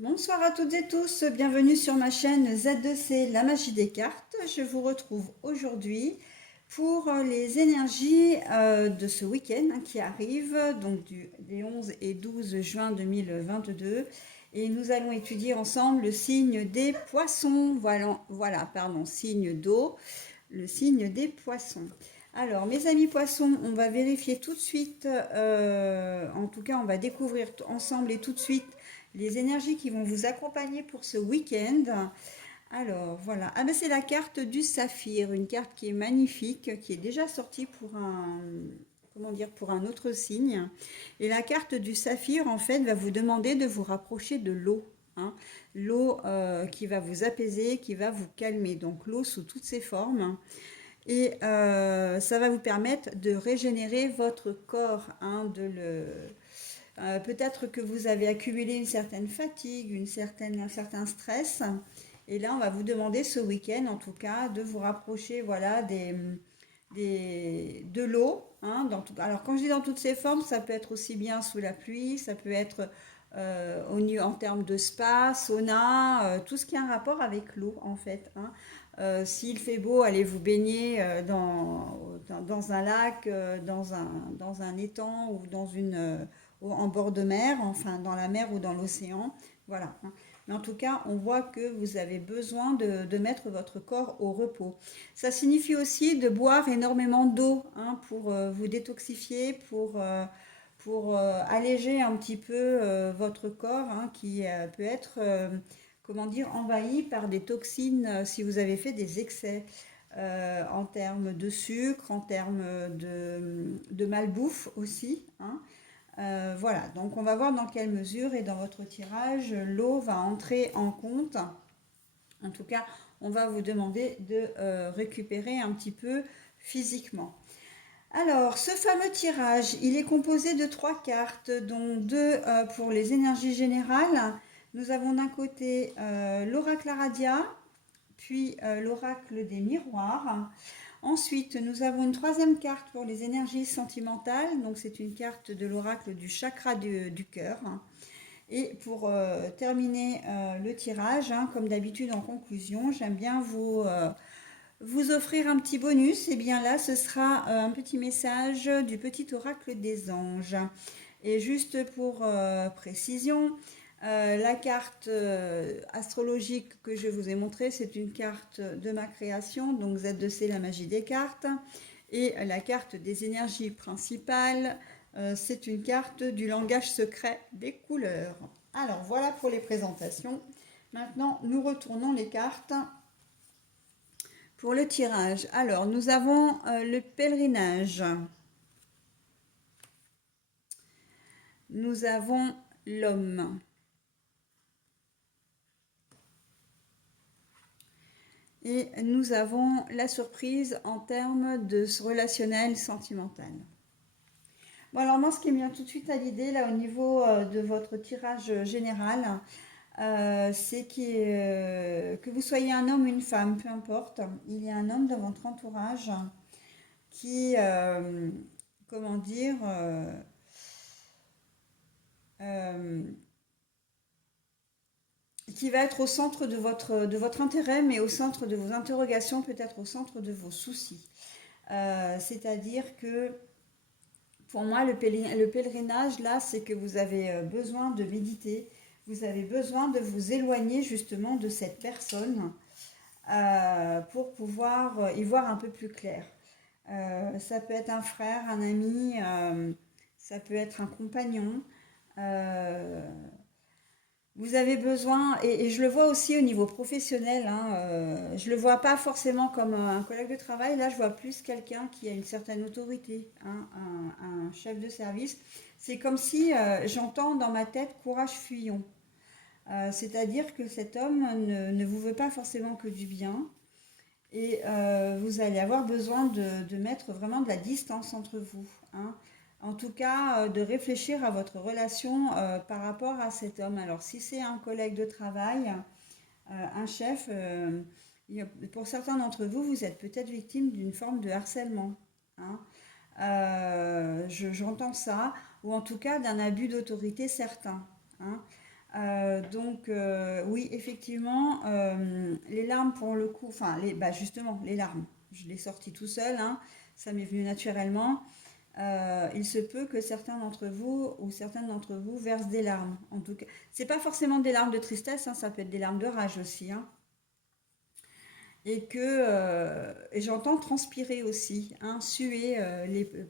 Bonsoir à toutes et tous, bienvenue sur ma chaîne Z2C, la magie des cartes. Je vous retrouve aujourd'hui pour les énergies de ce week-end qui arrive, donc des 11 et 12 juin 2022. Et nous allons étudier ensemble le signe des poissons, signe d'eau, le signe des poissons. Alors, mes amis poissons, on va vérifier tout de suite, en tout cas, on va découvrir ensemble et tout de suite les énergies qui vont vous accompagner pour ce week-end. Alors voilà, ah ben c'est la carte du saphir, une carte qui est magnifique, qui est déjà sortie pour pour un autre signe. Et la carte du saphir en fait va vous demander de vous rapprocher de l'eau. Hein. L'eau qui va vous apaiser, qui va vous calmer. Donc l'eau sous toutes ses formes. Et ça va vous permettre de régénérer votre corps, hein, peut-être que vous avez accumulé une certaine fatigue, un certain stress. Et là, on va vous demander ce week-end, en tout cas, de vous rapprocher voilà, de l'eau. Hein, alors, quand je dis dans toutes ses formes, ça peut être aussi bien sous la pluie, ça peut être en termes de spa, sauna, tout ce qui a un rapport avec l'eau, en fait. Hein. S'il fait beau, allez vous baigner dans un lac, dans un étang ou en bord de mer, enfin dans la mer ou dans l'océan. Voilà. Hein. Mais en tout cas, on voit que vous avez besoin de mettre votre corps au repos. Ça signifie aussi de boire énormément d'eau, hein, pour vous détoxifier, pour alléger un petit peu votre corps, hein, qui peut être comment dire, envahi par des toxines si vous avez fait des excès en termes de sucre, en termes de malbouffe aussi. Hein. Voilà, donc on va voir dans quelle mesure et dans votre tirage l'eau va entrer en compte. En tout cas, on va vous demander de récupérer un petit peu physiquement. Alors, ce fameux tirage, il est composé de 3 cartes, dont 2 pour les énergies générales. Nous avons d'un côté l'oracle Aradia, puis l'oracle des miroirs. Ensuite, nous avons une troisième carte pour les énergies sentimentales. Donc, c'est une carte de l'oracle du chakra du cœur. Et pour terminer le tirage, hein, comme d'habitude en conclusion, j'aime bien vous offrir un petit bonus. Et bien là, ce sera un petit message du petit oracle des anges. Et juste pour précision, la carte astrologique que je vous ai montrée, c'est une carte de ma création, donc Z2C, la magie des cartes. Et la carte des énergies principales, c'est une carte du langage secret des couleurs. Alors voilà pour les présentations. Maintenant, nous retournons les cartes pour le tirage. Alors, nous avons le pèlerinage. Nous avons l'homme. Et nous avons la surprise en termes de relationnel sentimental. Bon, alors moi, ce qui me vient tout de suite à l'idée, là, au niveau de votre tirage général, c'est que vous soyez un homme ou une femme, peu importe, il y a un homme dans votre entourage qui, comment dire, euh, qui va être au centre de votre intérêt, mais au centre de vos interrogations, peut-être au centre de vos soucis. C'est-à-dire que pour moi, le pèlerinage, là, c'est que vous avez besoin de méditer, vous avez besoin de vous éloigner justement de cette personne pour pouvoir y voir un peu plus clair. Ça peut être un frère, un ami, ça peut être un compagnon. Euh, Vous avez besoin, et je le vois aussi au niveau professionnel, hein, je ne le vois pas forcément comme un collègue de travail, là je vois plus quelqu'un qui a une certaine autorité, hein, un chef de service. C'est comme si j'entends dans ma tête courage fuyons. C'est-à-dire que cet homme ne vous veut pas forcément que du bien, et vous allez avoir besoin de mettre vraiment de la distance entre vous. Hein. En tout cas, de réfléchir à votre relation par rapport à cet homme. Alors, si c'est un collègue de travail, un chef, pour certains d'entre vous, vous êtes peut-être victime d'une forme de harcèlement. Hein. J'entends ça, ou en tout cas d'un abus d'autorité certain. Hein. Oui, effectivement, les larmes pour le coup, enfin, bah justement, les larmes, je l'ai sorti tout seul, hein, ça m'est venu naturellement. Il se peut que certains d'entre vous ou certaines d'entre vous versent des larmes. En tout cas, c'est pas forcément des larmes de tristesse, hein, ça peut être des larmes de rage aussi, hein. Et j'entends transpirer aussi, hein, suer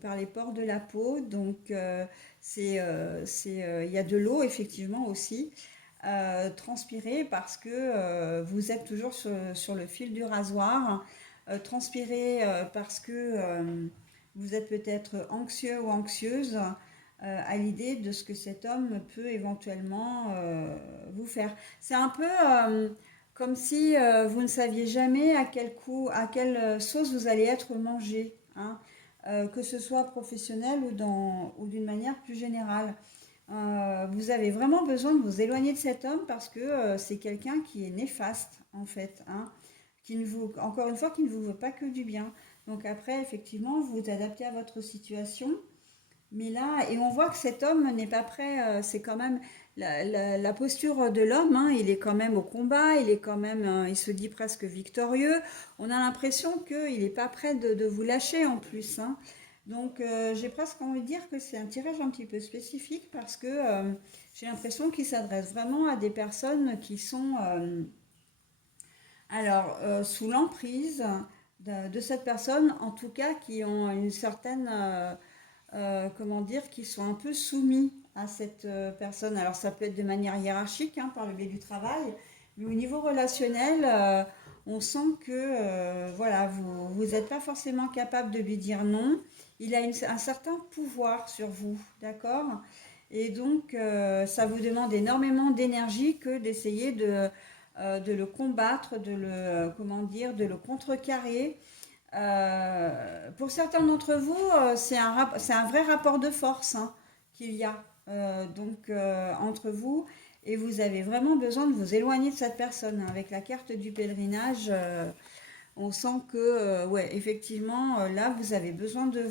par les pores de la peau. Il y a de l'eau effectivement aussi. Transpirer parce que vous êtes toujours sur le fil du rasoir. Transpirer parce que vous êtes peut-être anxieux ou anxieuse à l'idée de ce que cet homme peut éventuellement vous faire. C'est un peu comme si vous ne saviez jamais à quel coup, à quelle sauce vous allez être mangé, hein, que ce soit professionnel ou d'une manière plus générale. Vous avez vraiment besoin de vous éloigner de cet homme parce que c'est quelqu'un qui est néfaste en fait, hein, encore une fois, qui ne vous veut pas que du bien. Donc après, effectivement, vous vous adaptez à votre situation. Mais là, et on voit que cet homme n'est pas prêt, c'est quand même la posture de l'homme, hein, il est quand même au combat, il est quand même, il se dit presque victorieux. On a l'impression qu'il n'est pas prêt de vous lâcher en plus, hein. J'ai presque envie de dire que c'est un tirage un petit peu spécifique parce que j'ai l'impression qu'il s'adresse vraiment à des personnes qui sont sous l'emprise de cette personne, en tout cas qui ont une certaine comment dire, qui sont un peu soumis à cette personne. Alors ça peut être de manière hiérarchique, hein, par le biais du travail, mais au niveau relationnel, on sent que voilà, vous n'êtes pas forcément capable de lui dire non. Il a un certain pouvoir sur vous, d'accord? Et donc, ça vous demande énormément d'énergie que d'essayer de le combattre, comment dire, de le contrecarrer. Pour certains d'entre vous, c'est un vrai rapport de force, hein, qu'il y a entre vous et vous avez vraiment besoin de vous éloigner de cette personne, hein. Avec la carte du pèlerinage, on sent que, ouais, effectivement, là, vous avez besoin de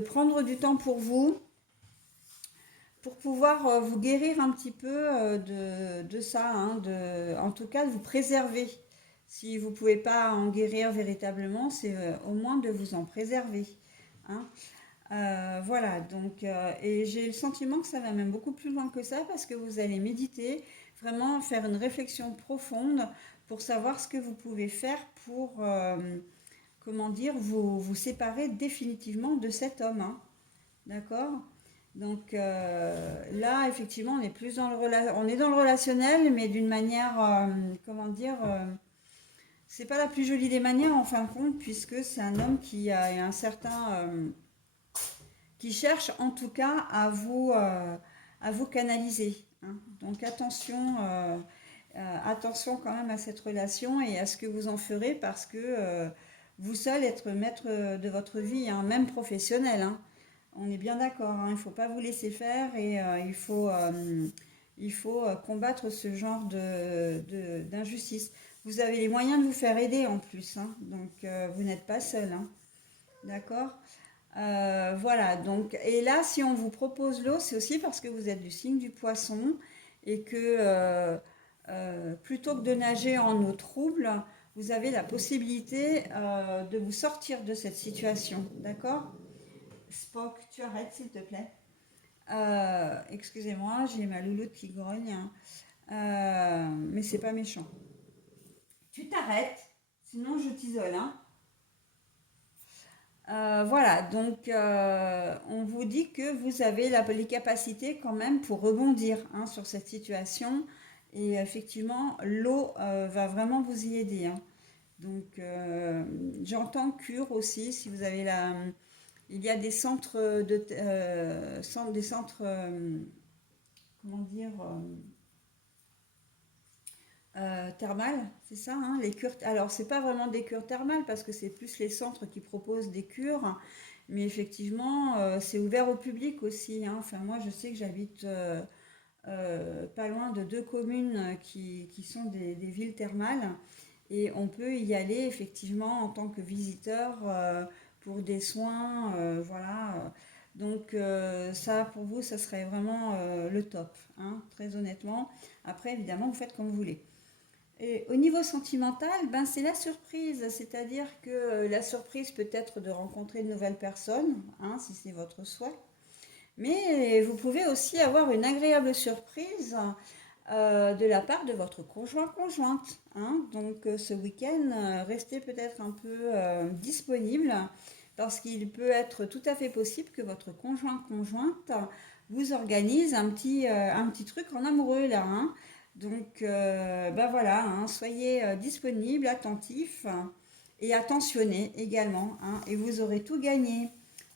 prendre du temps pour pouvoir vous guérir un petit peu de ça, hein, en tout cas de vous préserver. Si vous ne pouvez pas en guérir véritablement, c'est au moins de vous en préserver, hein. Voilà, et j'ai le sentiment que ça va même beaucoup plus loin que ça parce que vous allez méditer, vraiment faire une réflexion profonde pour savoir ce que vous pouvez faire pour, comment dire, vous séparer définitivement de cet homme, hein. D'accord? Là, effectivement, on est plus on est dans le relationnel, mais d'une manière, comment dire, c'est pas la plus jolie des manières en fin de compte, puisque c'est un homme qui a un certain, qui cherche en tout cas à vous canaliser, hein. Donc attention quand même à cette relation et à ce que vous en ferez, parce que vous seul être maître de votre vie, hein, même professionnelle, hein. On est bien d'accord, hein, il ne faut pas vous laisser faire et il faut combattre ce genre d'injustice. Vous avez les moyens de vous faire aider en plus, hein, vous n'êtes pas seul, hein, d'accord? Voilà, et là, si on vous propose l'eau, c'est aussi parce que vous êtes du signe du poisson et que plutôt que de nager en eau trouble, vous avez la possibilité de vous sortir de cette situation, d'accord? Spock, tu arrêtes s'il te plaît. Excusez-moi, j'ai ma louloute qui grogne, hein. Mais c'est pas méchant. Tu t'arrêtes, sinon je t'isole, hein. Voilà, on vous dit que vous avez les capacités quand même pour rebondir, hein, sur cette situation. Et effectivement, l'eau va vraiment vous y aider, hein. J'entends cure aussi, si vous avez la... Il y a des des centres, comment dire, thermales, c'est ça, hein, les cures. Alors, c'est pas vraiment des cures thermales parce que c'est plus les centres qui proposent des cures, mais effectivement, c'est ouvert au public aussi, hein. Enfin, moi, je sais que j'habite pas loin de deux communes qui sont des villes thermales et on peut y aller effectivement en tant que visiteur pour des soins, voilà. Donc ça, pour vous, ça serait vraiment le top, hein, très honnêtement. Après, évidemment, vous faites comme vous voulez. Et au niveau sentimental, ben, c'est la surprise, c'est-à-dire que la surprise peut être de rencontrer de nouvelles personnes, hein, si c'est votre souhait. Mais vous pouvez aussi avoir une agréable surprise de la part de votre conjointe. Hein. Donc ce week-end, restez peut-être un peu disponible parce qu'il peut être tout à fait possible que votre conjointe vous organise un petit truc en amoureux là. Hein. Donc ben voilà, hein, soyez disponible, attentif et attentionné également. Hein, et vous aurez tout gagné.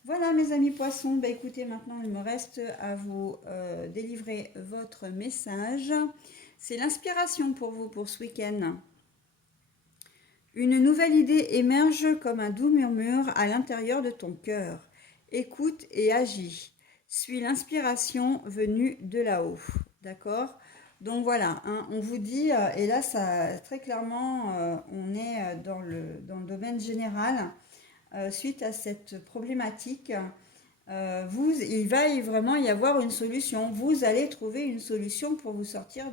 Voilà mes amis poissons, bah écoutez maintenant il me reste à vous délivrer votre message. C'est l'inspiration pour vous pour ce week-end. Une nouvelle idée émerge comme un doux murmure à l'intérieur de ton cœur. Écoute et agis. Suis l'inspiration venue de là-haut. D'accord? Donc voilà, hein, on vous dit, et là ça très clairement on est dans le domaine général suite à cette problématique. Il va vraiment y avoir une solution. Vous allez trouver une solution pour vous sortir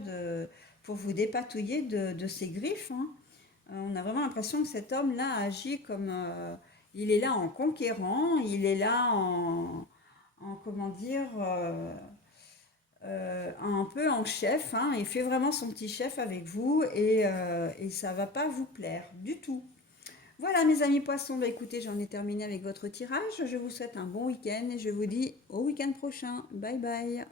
pour vous dépatouiller de ces griffes. Hein. On a vraiment l'impression que cet homme-là agit comme, il est là en conquérant, il est là comment dire, un peu en chef. Hein. Il fait vraiment son petit chef avec vous et ça va pas vous plaire du tout. Voilà mes amis poissons, bah écoutez, j'en ai terminé avec votre tirage. Je vous souhaite un bon week-end et je vous dis au week-end prochain. Bye bye.